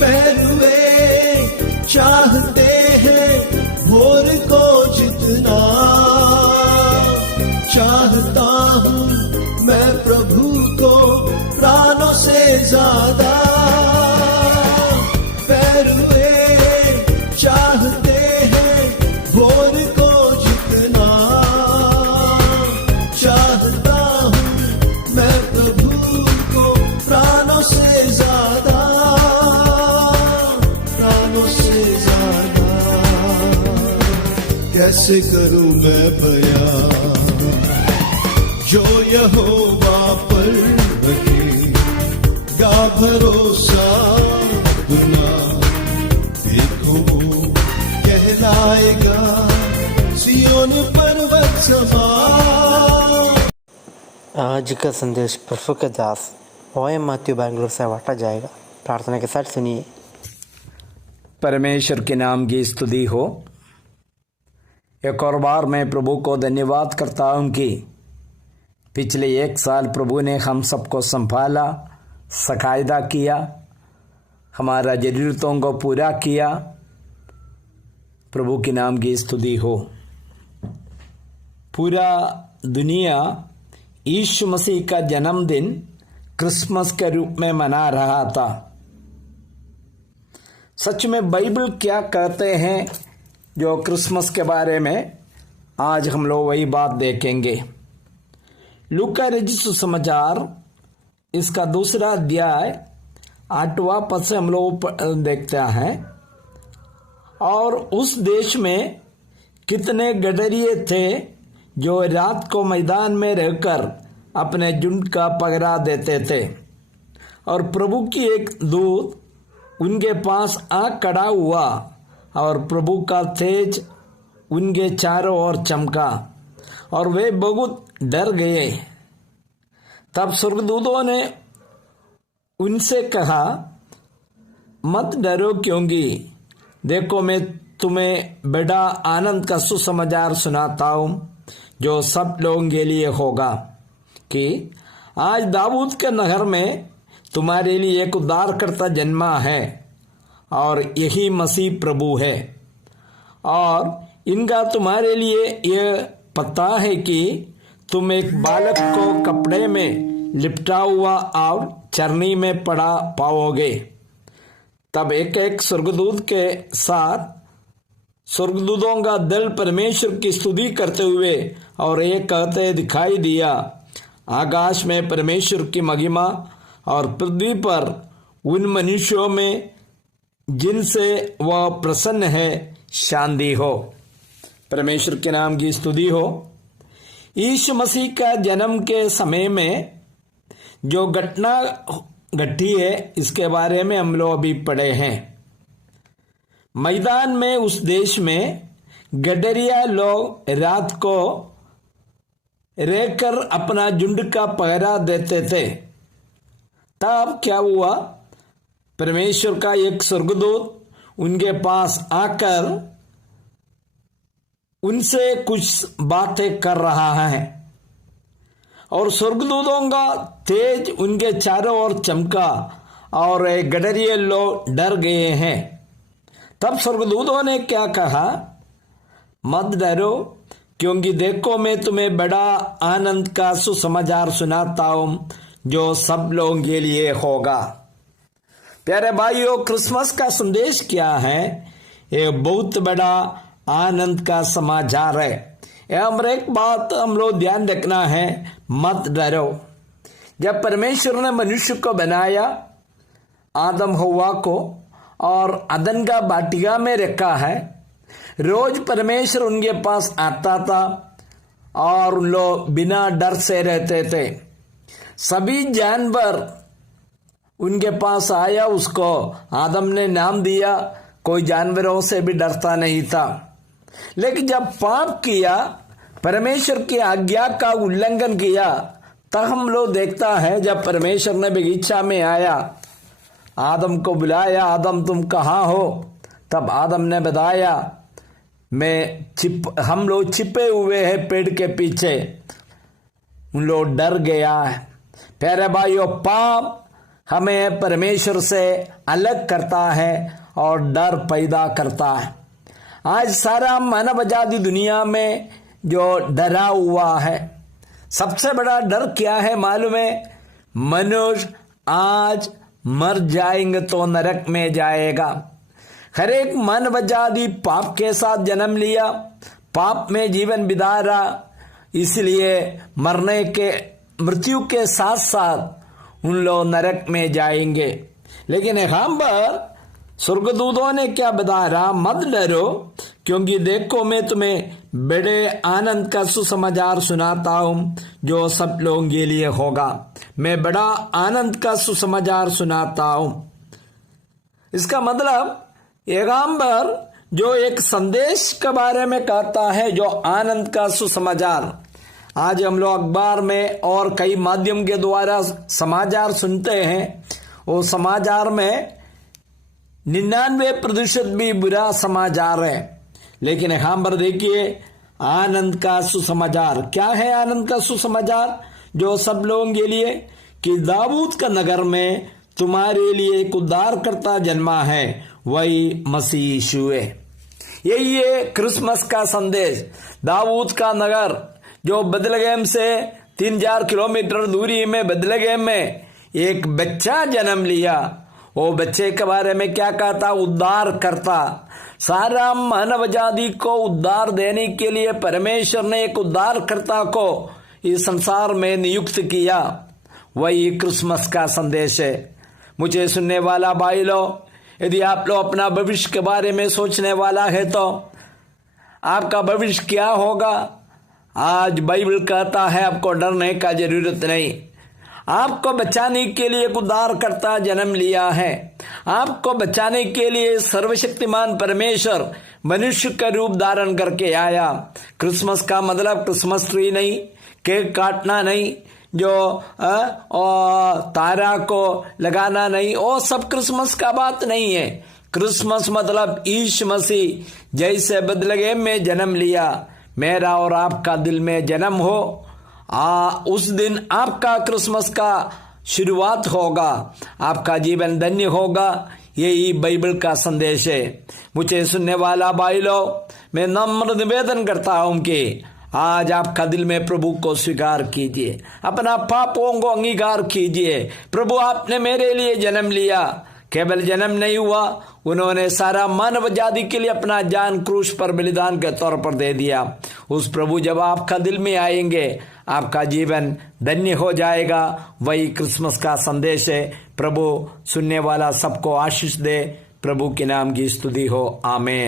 पहलुए चाहते हैं भोर को जितना चाहता हूँ मैं प्रभु को प्राणों से ज्यादा। पहलुए चाहते हैं भोर को जितना चाहता हूँ मैं प्रभु को प्राणों से ज्यादा, प्राणों से ज्यादा। कैसे करूं मैं बयां जो यहोवा पर रखेगा भरोसा अपना, देखो वो कहलाएगा सियोन पर्वत समान। आज का संदेश प्रभु के दास ओएम मैथ्यू बेंगलुरु से बांटा जाएगा। प्रार्थना के साथ सुनिए। परमेश्वर के नाम की स्तुति हो। एक और बार मैं प्रभु को धन्यवाद करता हूँ कि पिछले 1 साल प्रभु ने हम सबको संभाला, सकायदा किया, हमारा ज़रूरतों को पूरा किया। प्रभु के नाम की स्तुति हो। पूरा दुनिया यीशु मसीह का जन्मदिन क्रिसमस के रूप में मना रहा था। सच में बाइबल क्या कहते हैं जो क्रिसमस के बारे में, आज हम लोग वही बात देखेंगे। लूका रचित सुसमाचार इसका 2 अध्याय 8वां पद से हम लोग देखते हैं। और उस देश में कितने गडरिये थे जो रात को मैदान में रहकर अपने झुंड का पहरा देते थे, और प्रभु की एक दूत उनके पास आ खड़ा हुआ और प्रभु का तेज उनके चारों ओर चमका और वे बहुत डर गए। तब स्वर्गदूतों ने उनसे कहा, मत डरो, क्योंकि देखो मैं तुम्हें बड़ा आनंद का सुसमाचार सुनाता हूँ जो सब लोगों के लिए होगा, कि आज दाऊद के नगर में तुम्हारे लिए एक उद्धारकर्ता जन्मा है और यही मसीह प्रभु है। और इनका तुम्हारे लिए यह पता है कि तुम एक बालक को कपड़े में लिपटा हुआ और चरनी में पड़ा पाओगे। तब एक स्वर्गदूत के साथ स्वर्गदूतों का दल परमेश्वर की स्तुति करते हुए और एक कहते दिखाई दिया, आकाश में परमेश्वर की महिमा और पृथ्वी पर उन मनुष्यों में जिनसे वह प्रसन्न है शांति हो। परमेश्वर के नाम की स्तुति हो। यीशु मसीह का जन्म के समय में जो घटना घटी है इसके बारे में हम लोग अभी पढ़े हैं। मैदान में उस देश में गडरिया लोग रात को रहकर अपना झुंड का पहरा देते थे। तब क्या हुआ, परमेश्वर का एक स्वर्गदूत उनके पास आकर उनसे कुछ बातें कर रहा है और स्वर्गदूतों का तेज उनके चारों ओर चमका और गडरिये लोग डर गए हैं। तब स्वर्गदूतों ने क्या कहा, मत डरो, क्योंकि देखो मैं तुम्हें बड़ा आनंद का सुसमाचार सुनाता हूँ जो सब लोगों के लिए होगा। प्यारे भाइयों, क्रिसमस का संदेश क्या है? ये बहुत बड़ा आनंद का समाचार है। एवं एक बात हम लोग ध्यान रखना है, मत डरो। जब परमेश्वर ने मनुष्य को बनाया, आदम हव्वा को, और अदन का बाटिका में रखा है, रोज परमेश्वर उनके पास आता था और उन लोग बिना डर से रहते थे। सभी जानवर उनके पास आया, उसको आदम ने नाम दिया, कोई जानवरों से भी डरता नहीं था। लेकिन जब पाप किया, परमेश्वर की आज्ञा का उल्लंघन किया, तब हम लोग देखता है जब परमेश्वर ने बगीचा में आया, आदम को बुलाया, आदम तुम कहाँ हो? तब आदम ने बताया, हम लोग छिपे हुए हैं पेड़ के पीछे। उन लोग डर गया है। प्यारे भाइयों, पाप हमें परमेश्वर से अलग करता है और डर पैदा करता है। आज सारा मानव जाति दुनिया में जो डरा हुआ है, सबसे बड़ा डर क्या है मालूम है? मनुष्य आज मर जाएंगे तो नरक में जाएगा। हर एक मानव जाति पाप के साथ जन्म लिया, पाप में जीवन बिताया, इसलिए मृत्यु के साथ साथ उन लोग नरक में जाएंगे। लेकिन यहाँ पर स्वर्गदूतों ने क्या बताया? मत डरो, क्योंकि देखो मैं तुम्हें बड़े आनंद का सुसमाचार सुनाता हूं जो सब लोगों के लिए होगा। मैं बड़ा आनंद का सुसमाचार सुनाता हूं। इसका मतलब पैगंबर जो एक संदेश के बारे में कहता है, जो आनंद का सुसमाचार। आज हम लोग अखबार में और कई माध्यम के द्वारा समाचार सुनते हैं, वो समाचार में 99% भी बुरा समाचार है। लेकिन यहाँ पर देखिए आनंद का सुसमाचार क्या है? आनंद का सुसमाचार जो सब लोगों के लिए कि दाऊद का नगर में तुम्हारे लिए एक उद्धारकर्ता जन्मा है, वही मसीह यीशु है। यही है क्रिसमस का संदेश। दाऊद का नगर जो बेथलेहम से 3-4 किलोमीटर दूरी में बेथलेहम में एक बच्चा जन्म लिया। वो बच्चे के बारे में क्या कहता? उद्धार करता। सारा मानव जाति को उद्धार देने के लिए परमेश्वर ने एक उद्धारकर्ता को इस संसार में नियुक्त किया। वही क्रिसमस का संदेश है। मुझे सुनने वाला भाई लोग, यदि आप लोग अपना भविष्य के बारे में सोचने वाला है तो आपका भविष्य क्या होगा? आज बाइबल कहता है आपको डरने का जरूरत नहीं। आपको बचाने के लिए उद्धारकर्ता जन्म लिया है। आपको बचाने के लिए सर्वशक्तिमान परमेश्वर मनुष्य का रूप धारण करके आया। क्रिसमस का मतलब क्रिसमस ट्री नहीं, केक काटना नहीं, जो तारा को लगाना नहीं, वो सब क्रिसमस का बात नहीं है। क्रिसमस मतलब यीशु मसीह जैसे बेथलेहम में जन्म लिया, मेरा और आपका दिल में जन्म हो। उस दिन आपका क्रिसमस का शुरुआत होगा, आपका जीवन धन्य होगा। यही बाइबल का संदेश है। मुझे सुनने वाला भाई लोग, मैं नम्र निवेदन करता हूं कि आज आपका दिल में प्रभु को स्वीकार कीजिए, अपना पापों को अंगीकार कीजिए। प्रभु आपने मेरे लिए जन्म लिया, केवल जन्म नहीं हुआ, उन्होंने सारा मानव जाति के लिए अपना जान क्रूस पर बलिदान के तौर पर दे दिया। उस प्रभु जब आपका दिल में आएंगे, आपका जीवन धन्य हो जाएगा। वही क्रिसमस का संदेश है। प्रभु सुनने वाला सबको आशीष दे। प्रभु के नाम की स्तुति हो। आमीन।